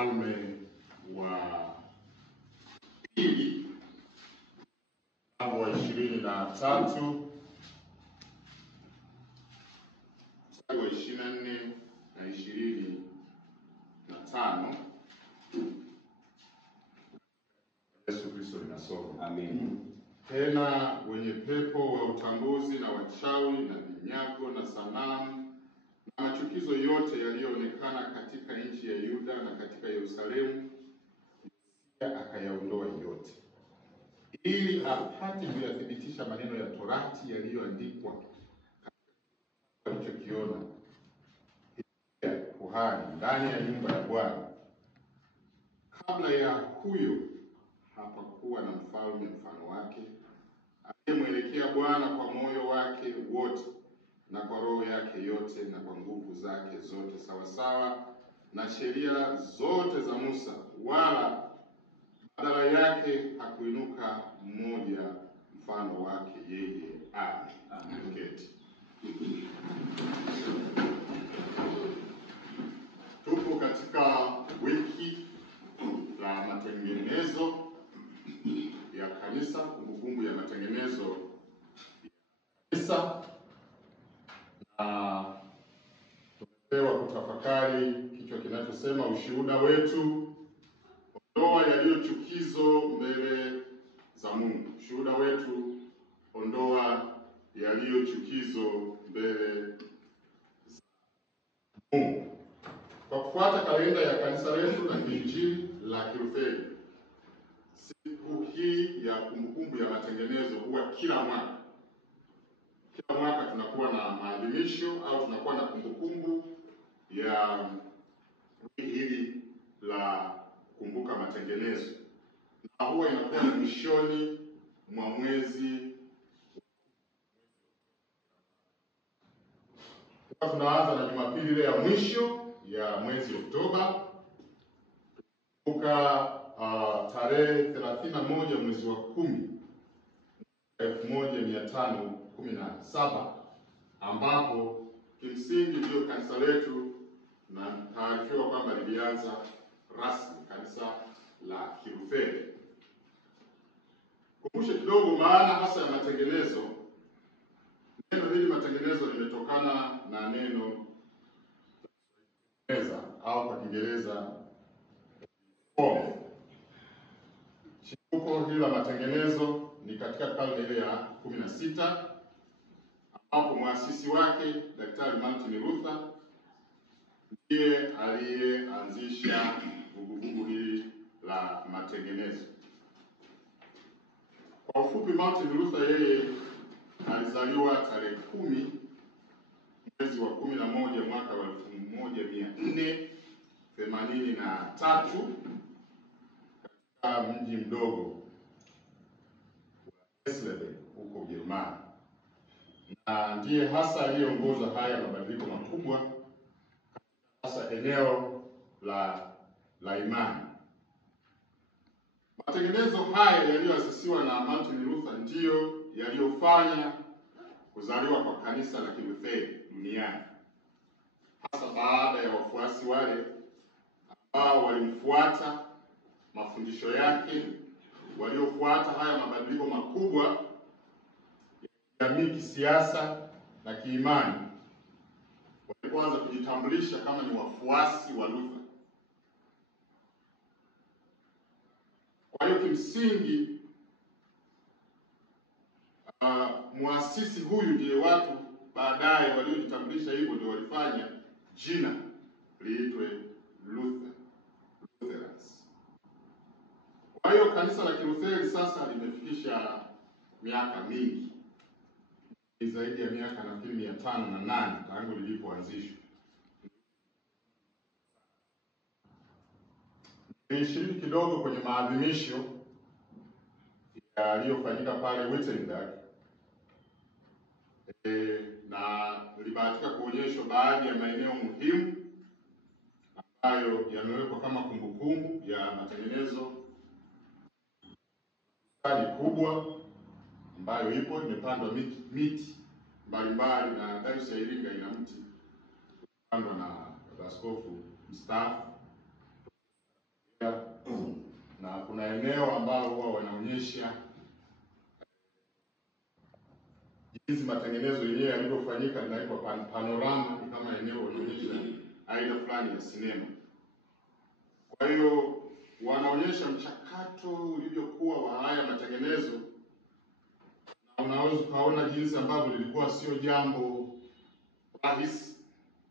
Wafalme wa Pili mlango wa 23 mstari wa 24 na 25. Yesu Kristo linasoma. Amen. Tena wenye pepo wa utambuzi na wachawi na vinyago na sanamu na machukizo yote yaliyoonekana katika nchi ya Yuda na katika Yerusalemu, akayaondoa yote, ili apate kuyathibitisha maneno ya Torati yaliyoandikwa alichokiona kuhani ndani ya nyumba ya Bwana. Kabla ya huyo hapakuwa na mfalme mfano wake, aliyemwelekea Bwana kwa moyo wake wote na kwa roho yake yote na kwa nguvu zake zote, sawasawa na sheria zote za Musa, wala badala yake hakuinuka mmoja mfano wake yeye. Amen. Keti. Tupo katika wiki la matengenezo ya kanisa, kumbukumbu ya matengenezo ya kanisa, na tumepewa kutafakari kichwa kinachosema ushuhuda wetu, ondoa yaliyo chukizo mbele za Mungu. Ushuhuda wetu, ondoa yaliyo chukizo mbele za Mungu. Kwa kufuata kalenda ya kanisa letu la Kiinjili la Kilutheri, siku hii ya kumbukumbu ya matengenezo huwa kila mwaka. Kila mwaka tunakuwa na maadhimisho au tunakuwa na kumbukumbu ya wiki hili la kumbuka matengenezo, na huwa inakuwa mwishoni mwa mwezi. Tunaanza na Jumapili ile ya mwisho ya mwezi Oktoba, kumbuka tarehe 31 mwezi wa 10 1517, ambapo kimsingi ndio kanisa letu na taarifiwa kwamba lilianza rasmi, kanisa la Kilutheri. Kumbushe kidogo maana hasa ya matengenezo. Neno hili matengenezo limetokana na neno au kwa Kiingereza reform. Chimbuko hili la matengenezo ni katika karne ile ya 16, ambapo muasisi wake Daktari Martin Luther ndiye aliyeanzisha vuguvugu hili la matengenezo. Kwa ufupi, Martin Luther yeye alizaliwa tarehe 10 mwezi wa 11 mwaka wa 1483 katika mji mdogo wa Eisleben huko Ujerumani, na ndiye hasa aliyeongoza haya mabadiliko makubwa hasa eneo la imani. Matengenezo haya yaliyoasisiwa na Martin Luther ndiyo yaliyofanya kuzaliwa kwa kanisa la Kilutheri duniani, hasa baada ya wafuasi wale ambao walimfuata mafundisho yake, waliofuata haya mabadiliko makubwa ya kijamii, kisiasa na kiimani, walipoanza kujitambulisha kama ni wafuasi wa Luther. Kwa hiyo kimsingi muasisi huyu ndiye watu baadaye waliojitambulisha hivyo ndio walifanya jina liitwe Lutherans. Kwa hiyo kanisa la Kilutheri sasa limefikisha miaka mingi, zaidi ya miaka nafikiri 508 tangu lilipoanzishwa. Nilishiriki kidogo kwenye maadhimisho yaliyofanyika pale Wittenberg, na nilibahatika kuonyeshwa baadhi ya maeneo muhimu ambayo yamewekwa kama kumbukumbu ya matengenezo. Bustani kubwa ambayo ipo imepandwa miti mbalimbali, na Dayosisi ya Iringa ina mti kupandwa na askofu mstaafu kuna eneo ambalo huwa wanaonyesha jinsi matengenezo yenyewe yalivyofanyika, linaitwa panorama. Ni kama eneo wanaonyesha aina fulani ya sinema. Kwa hiyo wanaonyesha mchakato ulivyokuwa wa haya matengenezo, na unaweza ukaona jinsi ambavyo lilikuwa sio jambo rahisi.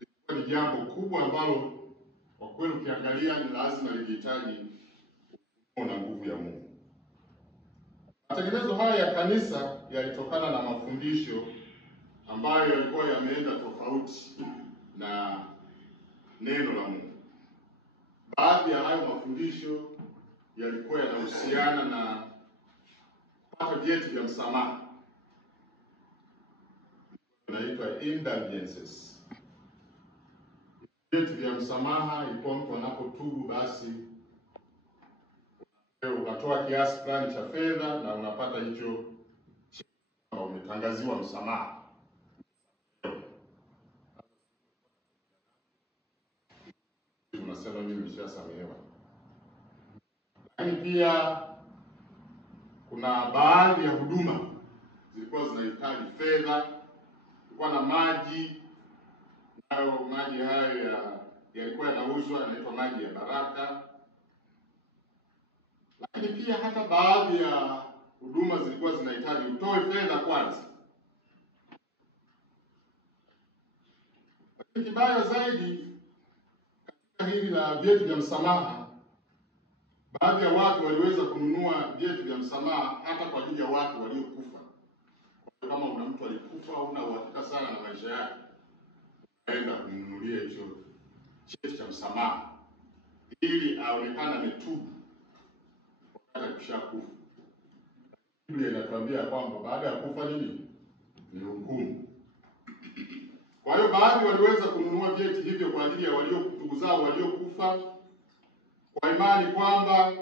Lilikuwa ni jambo kubwa ambalo kwa kweli ukiangalia ni lazima lihitaji ufunuo na nguvu ya Mungu. Matengenezo haya ya kanisa yalitokana na mafundisho ambayo yalikuwa yameenda tofauti na neno la Mungu. Baadhi ya hayo mafundisho yalikuwa yanahusiana na kupata vyeti vya msamaha, inaitwa indulgences. Vyeti vya msamaha ilikuwa mtu anapotubu basi unatoa kiasi fulani cha fedha na unapata hicho umetangaziwa msamaha. Unasema mimi nimeshasamehewa. Lakini pia kuna baadhi ya huduma zilikuwa zinahitaji fedha. Kulikuwa na maji, nayo maji hayo yalikuwa yanauzwa, yanaitwa maji ya baraka. Lakini pia hata baadhi ya huduma zilikuwa zinahitaji utoe fedha kwanza. Lakini kibaya zaidi katika hili la vyeti vya msamaha, baadhi ya watu waliweza kununua vyeti vya msamaha hata kwa ajili ya watu waliokufa. Kwa kama una mtu alikufa au una uhakika sana na maisha yake, aenda kumnunulia hicho cheti cha msamaha ili aonekane ametubu wakati akishakufa. Biblia inatuambia kwamba baada ya kufa ni hukumu. Kwa hiyo baadhi waliweza kununua vyeti hivyo kwa ajili ya ndugu zao waliokufa, kwa imani kwamba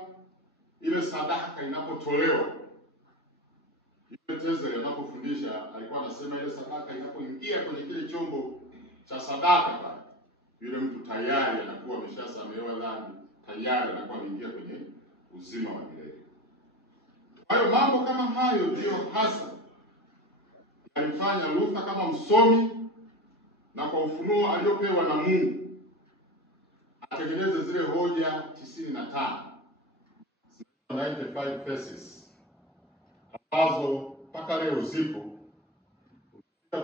ile sadaka inapotolewa, ile Tezra anapofundisha alikuwa anasema ile sadaka inapoingia kwenye kile chombo cha sadaka pale, yule mtu tayari anakuwa ameshasamehewa dhambi, tayari anakuwa ameingia kwenye uzima wa milele. Kwa hiyo mambo kama hayo ndiyo hasa alimfanya Luther kama msomi na kwa ufunuo aliopewa na Mungu atengeneze zile hoja 95 theses ambazo mpaka leo zipo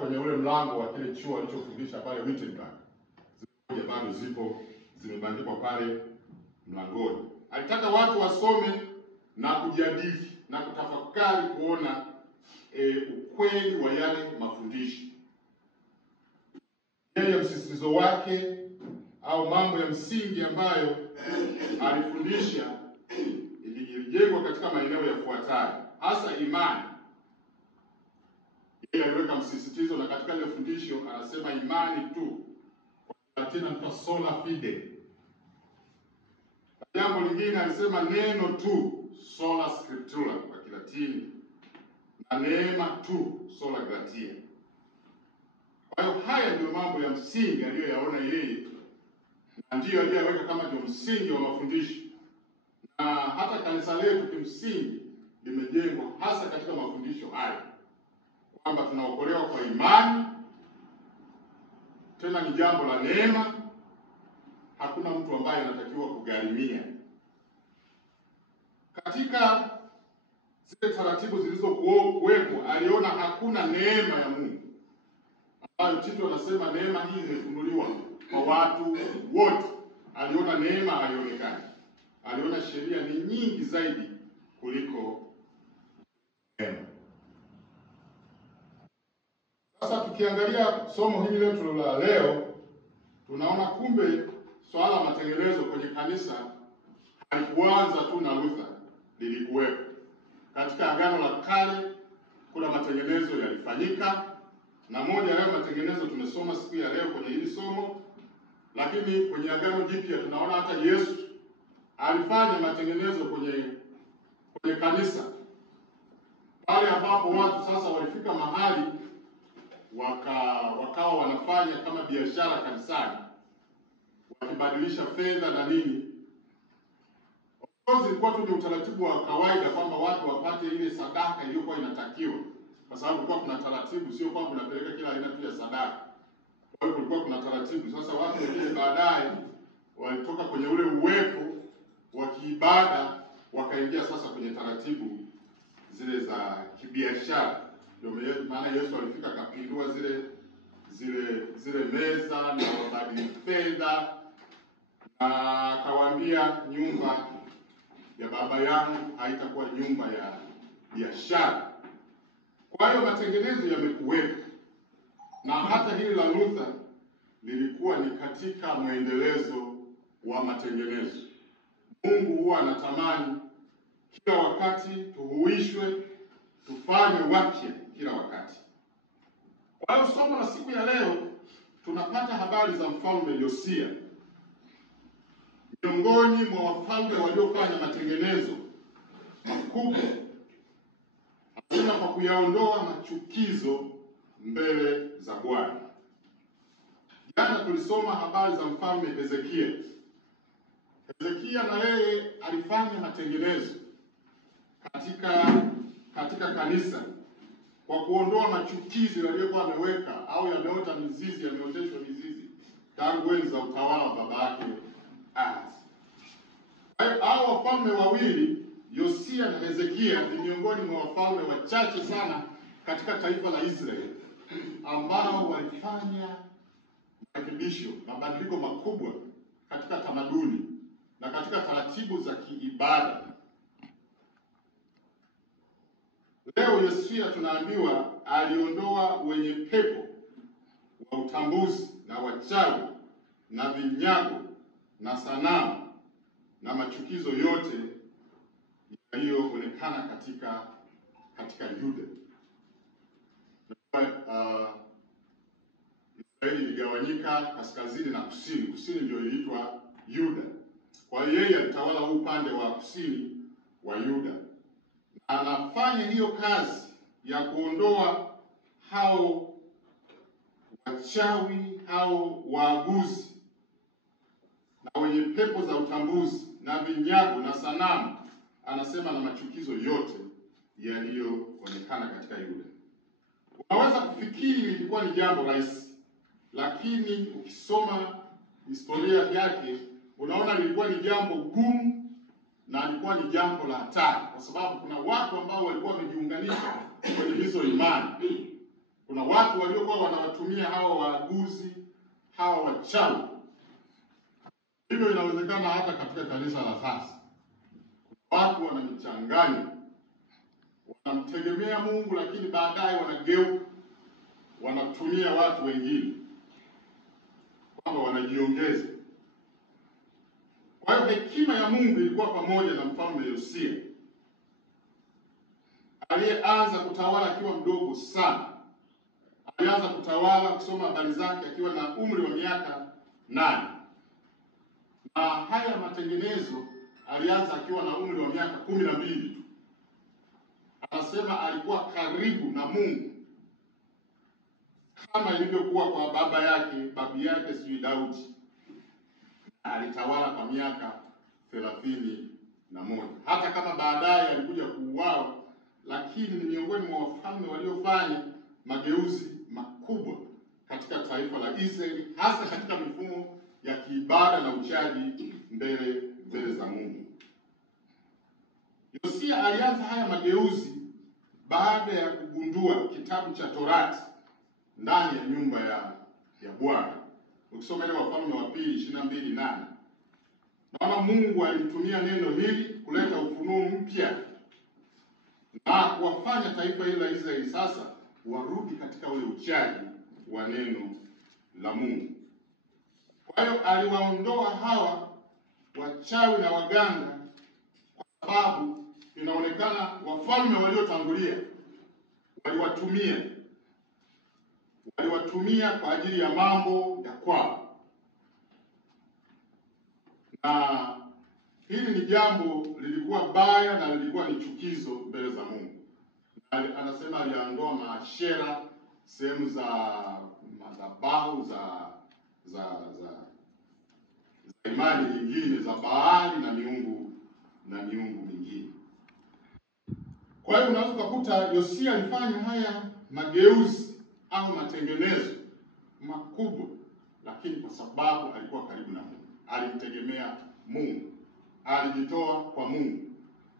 kwenye ule mlango wa kile chuo alichofundisha pale Wittenberg. Zile hoja bado zipo, zimebandikwa pale mlangoni. Alitaka watu wasome na kujadili na kutafakari kuona ukweli wa yale mafundisho. Yeye msisitizo wake au mambo ya msingi ambayo alifundisha ilijengwa katika maeneo yafuatayo, hasa imani. Yeye aliweka msisitizo, na katika ile fundisho anasema imani tu, kwa Latina ni sola fide. Jambo lingine alisema neno tu, sola scriptura kwa Kilatini, na neema tu, sola gratia. Kwa hiyo haya ndio mambo ya msingi aliyoyaona yeye, na ndiyo aliyoweka kama ndio msingi wa mafundisho. Na hata kanisa letu kimsingi limejengwa hasa katika mafundisho haya, kwamba tunaokolewa kwa imani, tena ni jambo la neema. Hakuna mtu ambaye anatakiwa kugharimia. Katika zile taratibu zilizokuwepo, aliona hakuna neema ya Mungu, ambayo Tito anasema neema hii imefunuliwa kwa watu wote. Aliona neema haionekani. Aliona sheria ni nyingi zaidi kuliko neema. Sasa tukiangalia somo hili letu la leo, tunaona kumbe swala la matengenezo kwenye kanisa halikuanza tu na Luther, lilikuwepo. Katika Agano la Kale kuna matengenezo yalifanyika, na moja ya matengenezo tumesoma siku ya leo kwenye hili somo. Lakini kwenye Agano Jipya tunaona hata Yesu alifanya matengenezo kwenye kanisa, pale ambapo watu sasa walifika mahali wakawa wanafanya kama biashara kanisani, wakibadilisha fedha na nini. Ilikuwa tu ni utaratibu wa kawaida kwamba watu wapate ile sadaka iliyokuwa inatakiwa, kwa sababu kulikuwa kuna taratibu, sio kwamba unapeleka kila aina tu ya sadaka. Kwa hiyo kulikuwa kuna taratibu. Sasa watu wengine baadaye walitoka kwenye ule uwepo wa kiibada wakaingia sasa kwenye taratibu zile za kibiashara. Ndio maana Yesu alifika akapindua zile meza na wabadili fedha, na akawaambia nyumba ya Baba yangu haitakuwa nyumba ya biashara. Kwa hiyo matengenezo yamekuwepo, na hata hili la Luther lilikuwa ni katika mwendelezo wa matengenezo. Mungu huwa anatamani kila wakati tuhuishwe, tufanye wapya kila wakati. Kwa hiyo somo la siku ya leo tunapata habari za mfalme Yosia, miongoni mwa wafalme waliofanya matengenezo makubwa, hasa kwa kuyaondoa machukizo mbele za Bwana. Jana tulisoma habari za mfalme Hezekia. Hezekia na yeye alifanya matengenezo katika kanisa kwa kuondoa machukizo yaliyokuwa ameweka au yameota mizizi, yameoteshwa mizizi tangu enzi za utawala wa baba yake Ahaz. Hao wafalme wawili, Yosia na Hezekia, ni miongoni mwa wafalme wachache sana katika taifa la Israeli ambao walifanya marekebisho, mabadiliko makubwa katika tamaduni na katika taratibu za kiibada. Leo Yosia tunaambiwa aliondoa wenye pepo wa utambuzi na wachawi na vinyago na sanamu na machukizo yote yaliyoonekana katika Yuda. Israeli iligawanyika kaskazini na kusini. Kusini ndio iliitwa Yuda. Kwa hiyo yeye alitawala upande wa kusini wa Yuda. Na anafanya hiyo kazi ya kuondoa hao wachawi, hao waaguzi na wenye pepo za utambuzi na vinyago na sanamu, anasema na machukizo yote yaliyoonekana katika Yuda. Unaweza kufikiri ilikuwa ni jambo rahisi, lakini ukisoma historia yake unaona lilikuwa ni jambo gumu na lilikuwa ni jambo la hatari, kwa sababu kuna watu ambao walikuwa wamejiunganisha kwenye hizo imani. Kuna watu waliokuwa wanawatumia hawa waaguzi, hawa wachawi. Hivyo inawezekana hata katika kanisa la sasa watu wanamchanganya, wanamtegemea Mungu lakini baadaye wanageuka, wanatumia watu wengine kwamba wanajiongeza. Kwa hiyo hekima ya Mungu ilikuwa pamoja na mfalme Yosia, aliyeanza kutawala akiwa mdogo sana. Alianza kutawala, kusoma habari zake, akiwa na umri wa miaka 8. Na haya matengenezo alianza akiwa na umri wa miaka 12 tu. Anasema alikuwa karibu na Mungu kama ilivyokuwa kwa babu yake Daudi. Alitawala kwa miaka 31. Hata kama baadaye alikuja kuuawa, lakini ni miongoni mwa wafalme waliofanya mageuzi makubwa katika taifa la Israeli, hasa katika mifumo ya kiibada na uchaji mbele za Mungu. Yosia alianza haya mageuzi baada ya kugundua kitabu cha Torati ndani ya nyumba ya Bwana. Ukisoma ile Wafalme wa Pili 22:8, naona Mungu alimtumia neno hili kuleta ufunuo mpya na kuwafanya taifa hili la Israeli sasa warudi katika ule uchaji wa neno la Mungu. Kwa hiyo aliwaondoa hawa wachawi na waganga, kwa sababu inaonekana wafalme waliotangulia waliwatumia kwa ajili ya mambo ya kwao. Na hili ni jambo lilikuwa baya na lilikuwa ni chukizo mbele za Mungu. Anasema aliandoa maashera, sehemu za madhabahu za imani nyingine za Baali na Kwa hiyo unaweza kukuta Yosia alifanya haya mageuzi au matengenezo makubwa, lakini kwa sababu alikuwa karibu na Mungu, alimtegemea Mungu, alijitoa kwa Mungu.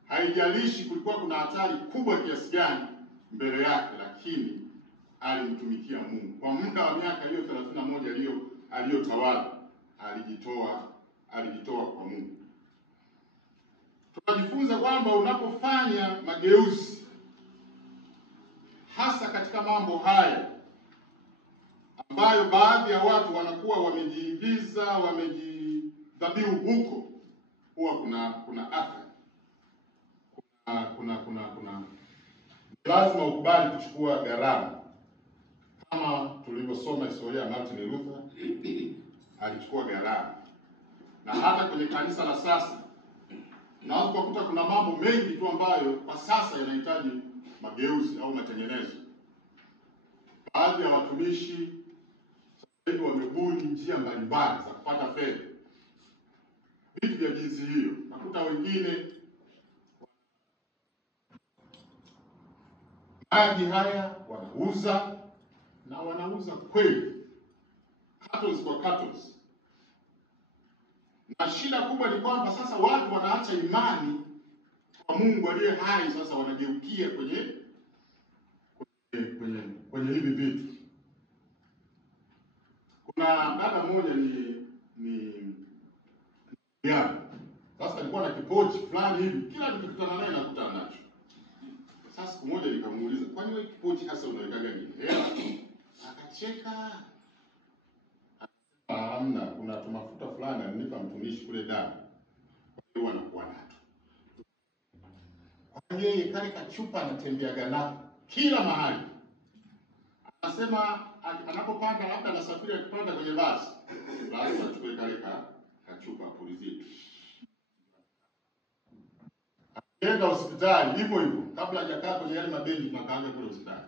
Haijalishi kulikuwa kuna hatari kubwa kiasi gani mbele yake, lakini alimtumikia Mungu. Kwa muda wa miaka hiyo 31 aliyotawala, alijitoa kwa Mungu. Tunajifunza kwamba unapofanya mageuzi, hasa katika mambo haya ambayo baadhi ya watu wanakuwa wamejiingiza, wamejidhabihu huko, huwa kuna athari. Kuna lazima ukubali kuchukua gharama. Kama tulivyosoma historia ya Martin Luther, alichukua gharama. Na hata kwenye kanisa la sasa unaweza kukuta kuna mambo mengi tu ambayo kwa sasa yanahitaji mageuzi au matengenezo. Baadhi ya watumishi sasa hivi wamebuni njia mbalimbali za kupata fedha, vitu vya jinsi hiyo. Nakuta wengine maji haya wanauza, na wanauza kweli, cartons kwa cartons. Na shida kubwa ni kwamba sasa watu wanaacha imani kwa Mungu aliye hai, sasa wanageukia kwenye hivi vitu. Kuna dada mmoja ya sasa alikuwa na kipochi fulani hivi, kila nikikutana naye nakutana nacho. Sasa siku moja nikamuuliza, kwani wewe kipochi hasa unawekaga nini? Akacheka. Hamna, kuna mafuta fulani alinipa mtumishi kule Dar, kwa hiyo anakuwa nacho. Kwa yeye kale kachupa anatembeaga nako kila mahali. Anasema anapopanda, labda anasafiri akipanda kwenye basi, lazima achukue kale kachupa apulizie. Akienda hospitali hivyo hivyo, kabla hajakaa kwenye yale mabenchi tunakaanga kule hospitali.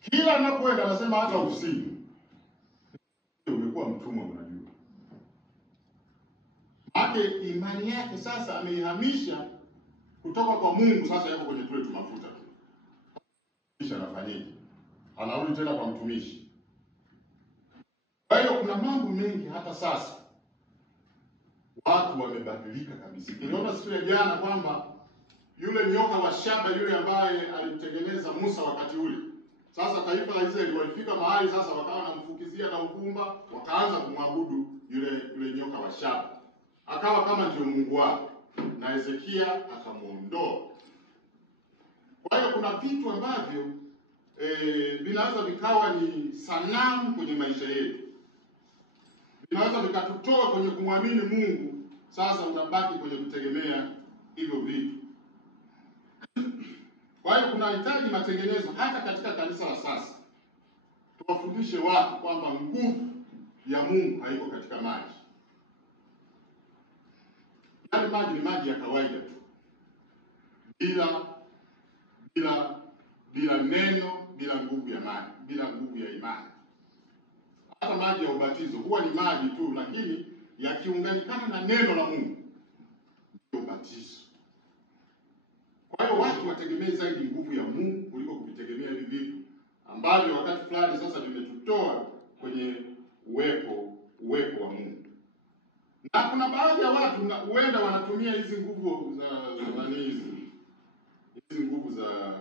Kila anapoenda anasema hata ofisini. Umekuwa mtumwa, unajua. Ake imani yake sasa ameihamisha kutoka kwa Mungu, sasa yako kwenye tule mafuta tu. Kisha anafanyaje? Anarudi tena kwa mtumishi. Kwa hiyo kuna mambo mengi hata sasa watu wamebadilika kabisa. Niliona siku ya jana kwamba yule nyoka wa shaba yule ambaye alimtengeneza Musa wakati ule, sasa taifa la Israeli walifika mahali sasa wakawa wanamfukizia na uvumba, wakaanza kumwabudu yule nyoka wa shaba. Akawa kama ndio Mungu wao, na Hezekia akamuondoa. Kwa hiyo kuna vitu ambavyo vinaweza vikawa ni sanamu kwenye maisha yetu. Vinaweza vikatutoa kwenye kumwamini Mungu, sasa unabaki kwenye kutegemea hivyo vitu. Kwa hiyo kunahitaji matengenezo hata katika kanisa la sasa. Tuwafundishe watu kwamba nguvu ya Mungu haiko katika maji. Yale maji ni maji ya kawaida tu. Bila neno, bila nguvu ya maji, bila nguvu ya imani. Hata maji ya ubatizo huwa ni maji tu, lakini yakiunganikana na neno la Mungu ndio ubatizo. Kwa hiyo watu wategemee zaidi nguvu ya Mungu kuliko kuvitegemea hivi vitu ambavyo wakati fulani sasa vimetutoa kwenye uwepo wa Mungu. Na kuna baadhi ya watu huenda wanatumia hizi nguvu hizi nguvu za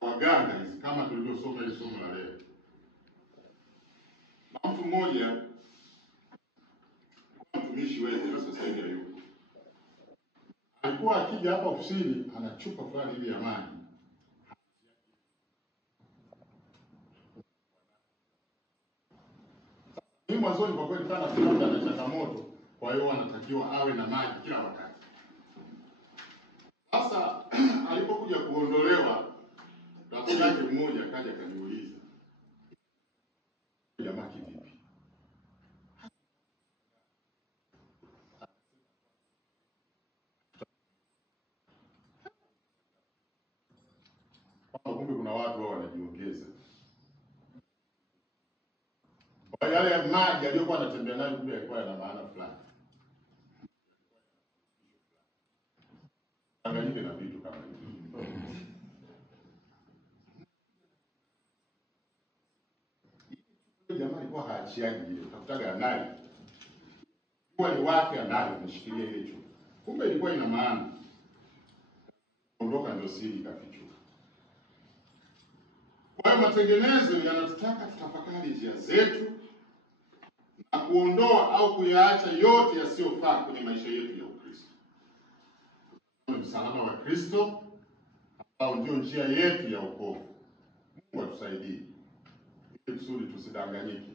waganga hizi, kama tulivyosoma ile somo la leo. Na mtu mmoja, mtumishi wetu sasa hivi hayupo, alikuwa akija hapa ofisini ana chupa fulani hivi ya maji. Mimi mwanzoni kwa kweli sana tunaona na changamoto, kwa hiyo anatakiwa awe na maji kila wakati. Sasa alipokuja kuondolewa, rafiki yake mmoja akaja akaniuliza, jamaa kivipi? Kumbe kuna watu wao wanajiongeza. Kwa yale maji aliyokuwa anatembea nayo kumbe yalikuwa yana maana fulani. Anganyike na vitu kama hivyo. Jamaa alikuwa haachiaji ile, takutaga naye. Kwa ni wake anayo ameshikilia ile chupa. Kumbe ilikuwa ina maana. Ondoka ndio siri ikafichuka. Kwa hiyo matengenezo yanatutaka tutafakari njia zetu na kuondoa au kuyaacha yote yasiyofaa kwenye maisha yetu ya Ukristo. Msalaba wa Kristo ambao ndio njia yetu ya wokovu. Mungu atusaidie ili kusudi tusidanganyike.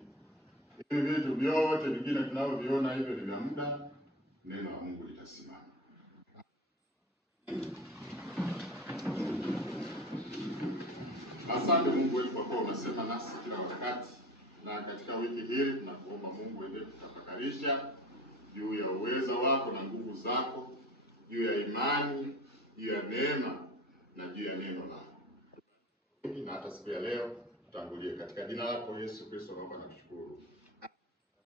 Hivi vitu vyote vingine tunavyoviona hivyo ni vya muda, neno la Mungu litasimama. Asante Mungu wetu kwa kuwa unasema nasi kila wakati, na katika wiki hili tunakuomba Mungu endelee kutafakarisha juu ya uweza wako na nguvu zako, juu ya imani, juu ya neema na juu ya neno lako. Na hata siku ya leo tutangulie katika jina lako Yesu Kristo naomba na kushukuru.